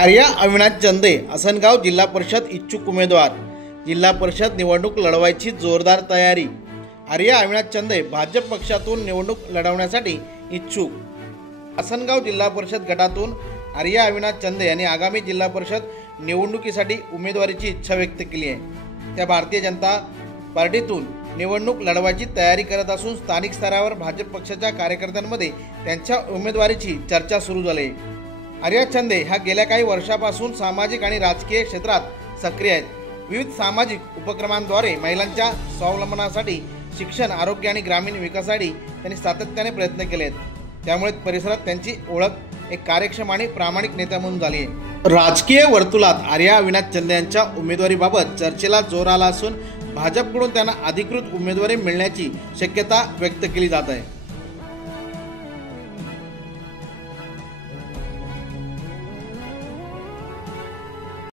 आर्या अविनाश चंदे असनगाव जिल्हा परिषद इच्छुक उमेदवार। जिल्हा परिषद निवडणूक लढवायची जोरदार तयारी। आर्या अविनाश चंदे भाजप पक्षातून निवडणूक लढवण्यासाठी इच्छुक। असनगाव जिल्हा परिषद गटातून आर्या अविनाश चंदे यांनी आगामी जिल्हा परिषद निवडणुकीसाठी उमेदवारीची इच्छा व्यक्त केली आहे। त्या भारतीय जनता पार्टीतून निवडणूक लढवायची तयारी करत असून स्थानिक स्तरावर भाजप पक्षाच्या कार्यकर्त्यांमध्ये त्यांच्या उमेदवारीची चर्चा सुरू झाली आहे। आर्या चंदे ह्या गेल्या काही वर्षापासून सामाजिक आणि राजकीय क्षेत्रात सक्रिय आहेत। विविध सामाजिक उपक्रमांद्वारे महिलांच्या स्वावलंबनासाठी, शिक्षण, आरोग्य आणि ग्रामीण विकासासाठी त्यांनी सातत्याने प्रयत्न केले आहेत। त्यामुळे परिसरात त्यांची ओळख एक कार्यक्षम आणि प्रामाणिक नेता म्हणून झाली आहे। राजकीय वर्तुळात आर्या अविनाश चंदे यांच्या उमेदवारीबाबत चर्चेला जोर आला असून भाजपकडून त्यांना अधिकृत उमेदवारी मिळण्याची शक्यता व्यक्त केली जात आहे।